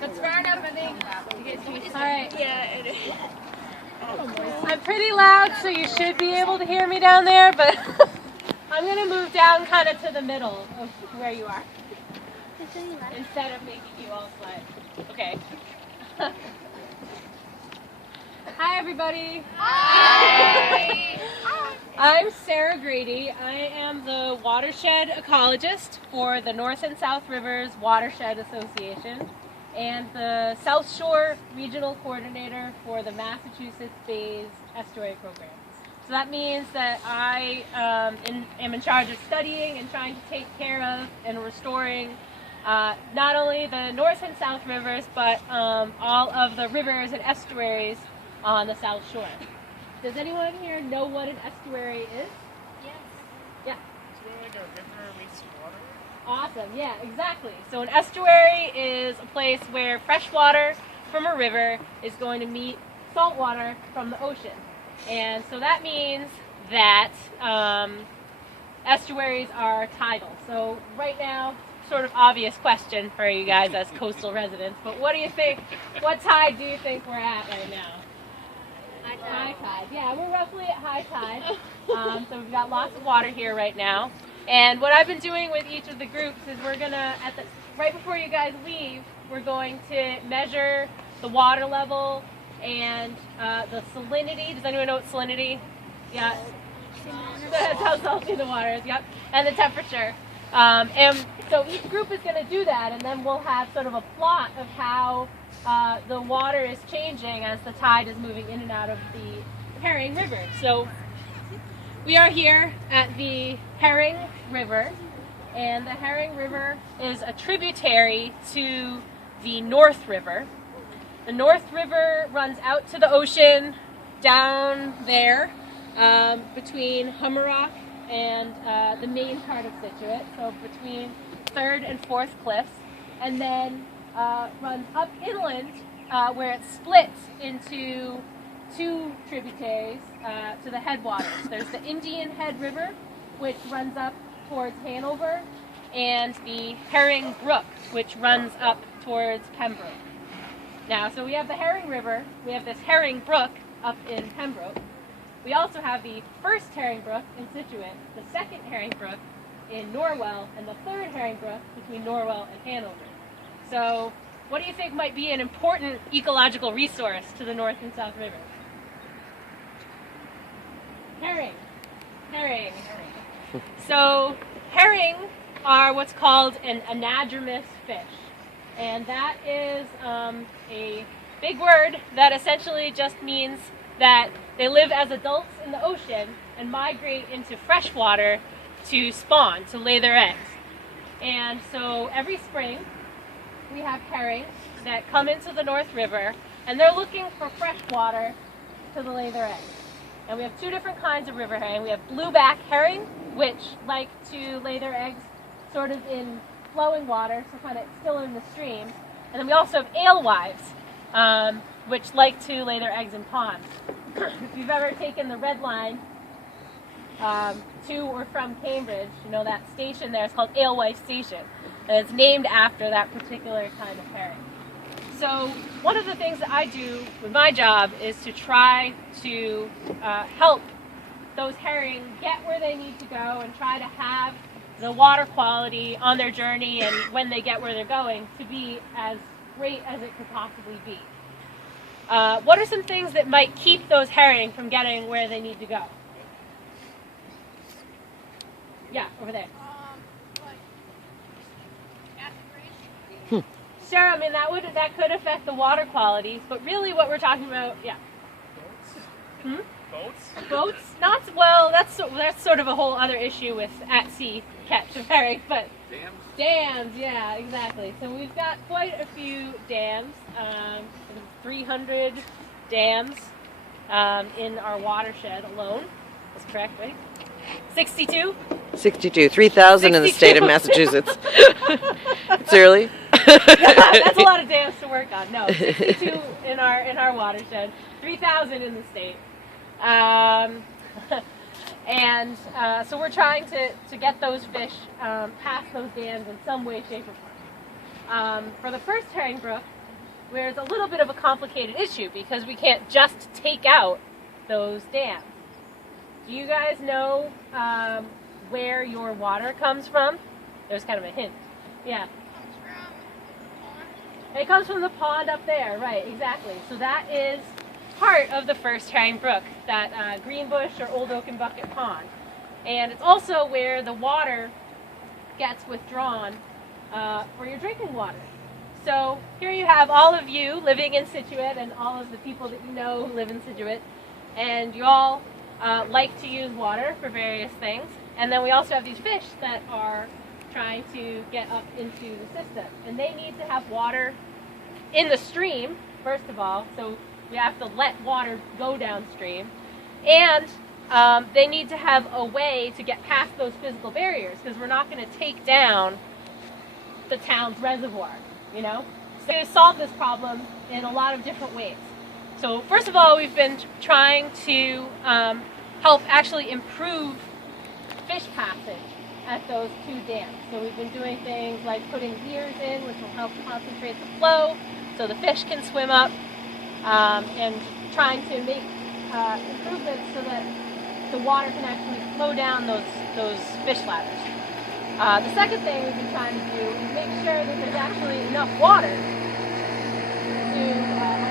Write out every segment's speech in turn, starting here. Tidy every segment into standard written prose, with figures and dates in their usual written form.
That's fair enough, I think. All right. Yeah, it is. I'm pretty loud, so you should be able to hear me down there, but I'm going to move down kind of to the middle of where you are instead of making you all sweat. Okay. Hi, everybody. Hi. I'm Sara Grady. I am the Watershed ecologist for the North and South Rivers Watershed Association and the South Shore Regional Coordinator for the Massachusetts Bays Estuary Program. So that means that I am in charge of studying and trying to take care of and restoring not only the North and South Rivers, but all of the rivers and estuaries on the South Shore. Does anyone here know what an estuary is? Yes. Yeah. It's really like a river wastewater. Awesome, yeah, exactly. So an estuary is a place where fresh water from a river is going to meet salt water from the ocean. And so that means that estuaries are tidal. So right now, sort of obvious question for you guys as coastal residents, but what do you think, what tide do you think we're at right now? High tide. Yeah, we're roughly at high tide. So we've got lots of water here right now. And what I've been doing with each of the groups is we're gonna, right before you guys leave, we're going to measure the water level and the salinity. Does anyone know what salinity? Yeah. That's how salty the water is. Yep. And the temperature. And so each group is going to do that, and then we'll have sort of a plot of how the water is changing as the tide is moving in and out of the Herring River. So we are here at the Herring River, and the Herring River is a tributary to the North River. The North River runs out to the ocean down there between Hummerock and the main part of Scituate, so between 3rd and 4th cliffs, and then runs up inland where it splits into two tributaries to the headwaters. There's the Indian Head River, which runs up towards Hanover, and the Herring Brook, which runs up towards Pembroke. Now, so we have the Herring River, we have this Herring Brook up in Pembroke. We also have the First Herring Brook in Scituate, the Second Herring Brook in Norwell, and the Third Herring Brook between Norwell and Hanover. So, what do you think might be an important ecological resource to the North and South Rivers? Herring. Herring. So, herring are what's called an anadromous fish. And that is a big word that essentially just means that they live as adults in the ocean and migrate into fresh water to spawn, to lay their eggs. And so every spring we have herring that come into the North River, and they're looking for fresh water to lay their eggs. And we have two different kinds of river herring. We have blueback herring, which like to lay their eggs sort of in flowing water, so kind of still in the streams. And then we also have alewives, which like to lay their eggs in ponds. If you've ever taken the Red Line to or from Cambridge, you know that station there is called Alewife Station, and it's named after that particular kind of herring. So one of the things that I do with my job is to try to help those herring get where they need to go and try to have the water quality on their journey and when they get where they're going to be as great as it could possibly be. What are some things that might keep those herring from getting where they need to go? Yeah, over there. Sure, I mean that could affect the water qualities, but really what we're talking about, yeah. Boats? Boats? Boats? Not well. That's sort of a whole other issue with at sea catch of herring, but Dams? dams, yeah, exactly. So we've got quite a few dams, 300 dams in our watershed alone. That's correct, right? 62? 62, 3,000 in the state of Massachusetts. It's early. That's a lot of dams to work on. No, 62 in our watershed, 3,000 in the state. And so we're trying to get those fish past those dams in some way, shape, or form. For the First Herring Brook, where it's a little bit of a complicated issue because we can't just take out those dams. Do you guys know where your water comes from? There's kind of a hint. Yeah. It comes from the pond up there, right, exactly. So that is part of the First Herring Brook, that Green Bush or Old Oaken Bucket Pond. And it's also where the water gets withdrawn for your drinking water. So here you have all of you living in Scituate and all of the people that you know who live in Scituate, and you all like to use water for various things. And then we also have these fish that are trying to get up into the system. And they need to have water in the stream, first of all, so we have to let water go downstream. And they need to have a way to get past those physical barriers, because we're not going to take down the town's reservoir, you know? So to solve this problem in a lot of different ways. So first of all, we've been trying to help actually improve fish passage at those two dams. So we've been doing things like putting weirs in, which will help concentrate the flow so the fish can swim up, and trying to make improvements so that the water can actually flow down those fish ladders. The second thing we've been trying to do is make sure that there's actually enough water to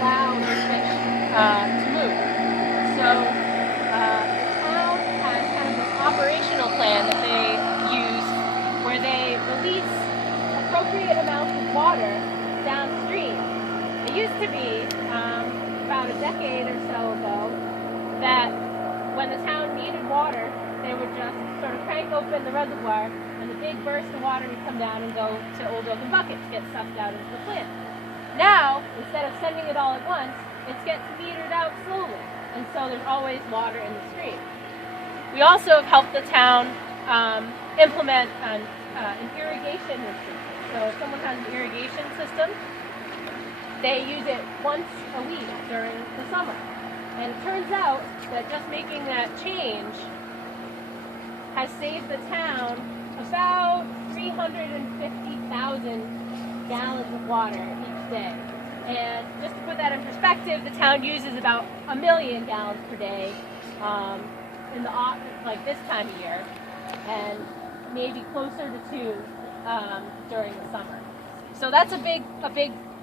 allow those fish to move. So the town has kind of this operational plan that they use where they release appropriate amounts of water downstream. It used to be about a decade or so ago that when the town needed water, they would just sort of crank open the reservoir and the big burst of water would come down and go to Old Oaken Bucket to get sucked out into the plant. Now, instead of sending it all at once, it gets metered out slowly, and so there's always water in the stream. We also have helped the town implement an irrigation system. So if someone has an irrigation system, they use it once a week during the summer. And it turns out that just making that change has saved the town about 350,000 gallons of water each day. And just to put that in perspective, the town uses about 1 million gallons per day in the like this time of year, and maybe closer to 2 during the summer. So that's a big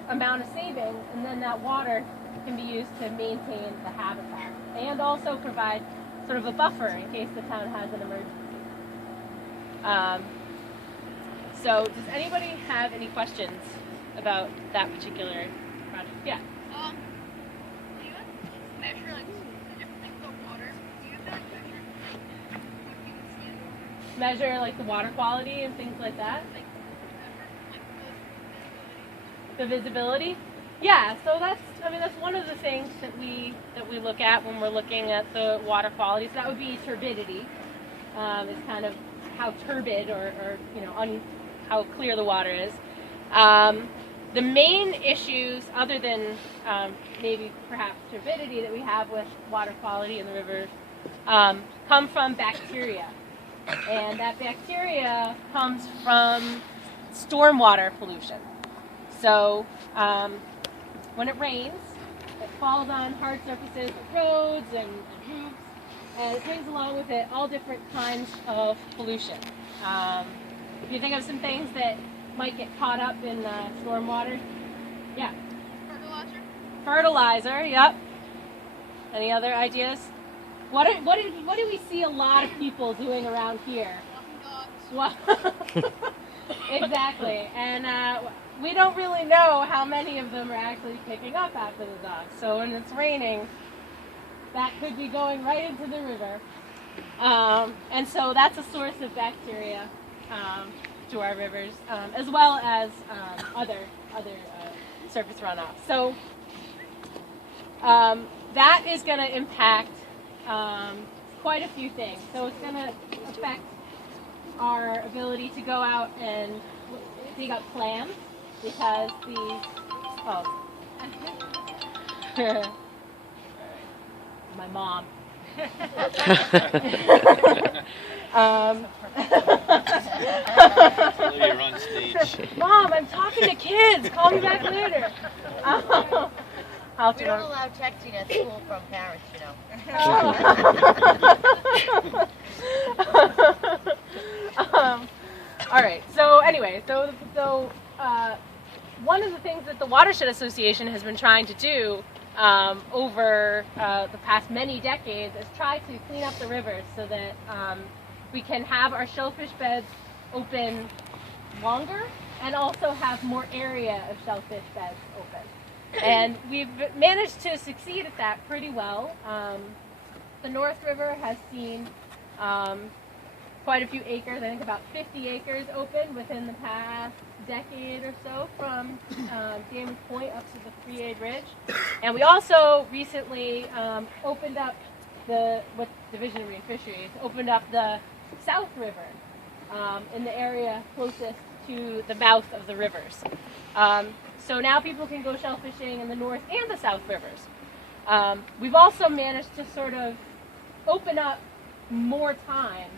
amount of savings, and then that water can be used to maintain the habitat and also provide sort of a buffer in case the town has an emergency. So does anybody have any questions about that particular project? Yeah. Do you have to measure like different things about water? Do you have to measure what you can see? Measure like the water quality and things like that? Like The visibility? Yeah, so that's one of the things that we look at when we're looking at the water quality. So that would be turbidity. It's kind of how turbid or how clear the water is. The main issues, other than maybe perhaps turbidity, that we have with water quality in the rivers come from bacteria. And that bacteria comes from stormwater pollution. So when it rains, it falls on hard surfaces like roads and roofs, and it brings along with it all different kinds of pollution. If you think of some things that might get caught up in stormwater, yeah. Fertilizer, yep. Any other ideas? What do we see a lot of people doing around here? Exactly, and we don't really know how many of them are actually picking up after the dogs. So when it's raining, that could be going right into the river, and so that's a source of bacteria to our rivers, as well as other surface runoff. So that is going to impact quite a few things. So it's going to affect our ability to go out and dig up clams, because my mom. You're on stage. Mom, I'm talking to kids. Call me back later. We don't allow texting at school from parents, you know. All right. So anyway, one of the things that the Watershed Association has been trying to do over the past many decades is try to clean up the rivers so that we can have our shellfish beds open longer and also have more area of shellfish beds open. And we've managed to succeed at that pretty well. The North River has seen quite a few acres, I think about 50 acres open within the past decade or so from Damage Point up to the Three-Aid Ridge. And we also recently opened up with Division of Marine Fisheries, opened up the South River in the area closest to the mouth of the rivers. So now people can go shell fishing in the North and the South rivers. We've also managed to sort of open up more time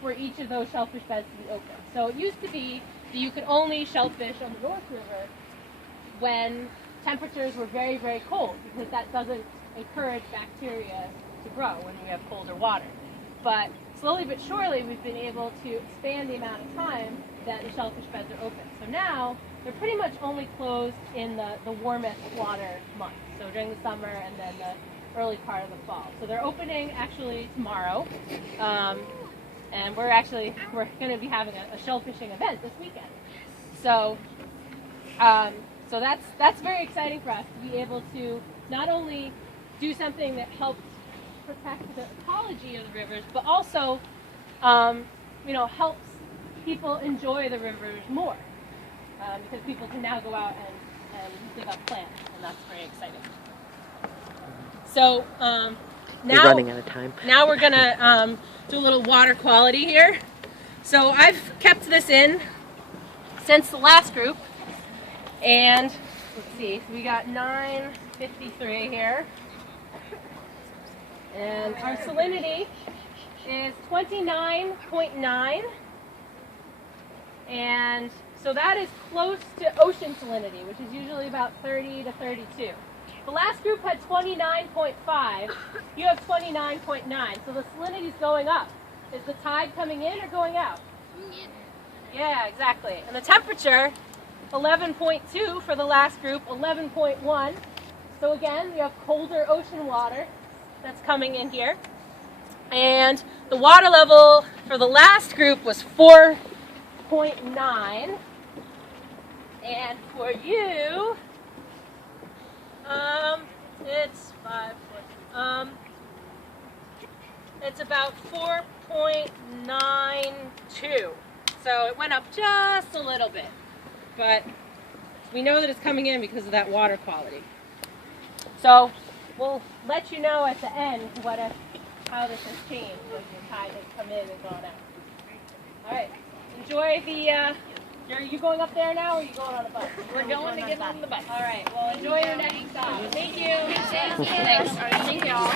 for each of those shellfish beds to be open. So it used to be that you could only shellfish on the North River when temperatures were very, very cold, because that doesn't encourage bacteria to grow when we have colder water. But slowly but surely we've been able to expand the amount of time that the shellfish beds are open. So now they're pretty much only closed in the warmest water months, so during the summer and then the early part of the fall. So they're opening actually tomorrow. And we're going to be having a shell fishing event this weekend. So, so that's very exciting for us to be able to not only do something that helps protect the ecology of the rivers, but also, helps people enjoy the rivers more, because people can now go out and dig up plants, and that's very exciting. So now We're running out of time. Now we're gonna do a little water quality here. So I've kept this in since the last group, and let's see, so we got 953 here, and our salinity is 29.9, and so that is close to ocean salinity, which is usually about 30 to 32. The last group had 29.5. You have 29.9. So the salinity is going up. Is the tide coming in or going out? Yeah, exactly. And the temperature, 11.2 for the last group, 11.1. So again, we have colder ocean water that's coming in here. And the water level for the last group was 4.9. And for you, it's 5. It's about 4.92. So it went up just a little bit, but we know that it's coming in because of that water quality. So we'll let you know at the end how this has changed as the tide has come in and gone out. All right, enjoy the. Are you going up there now, or are you going on a bus? We're going to get on the bus. All right. Well, enjoy your next stop. Thank you. Thanks. Thank you all.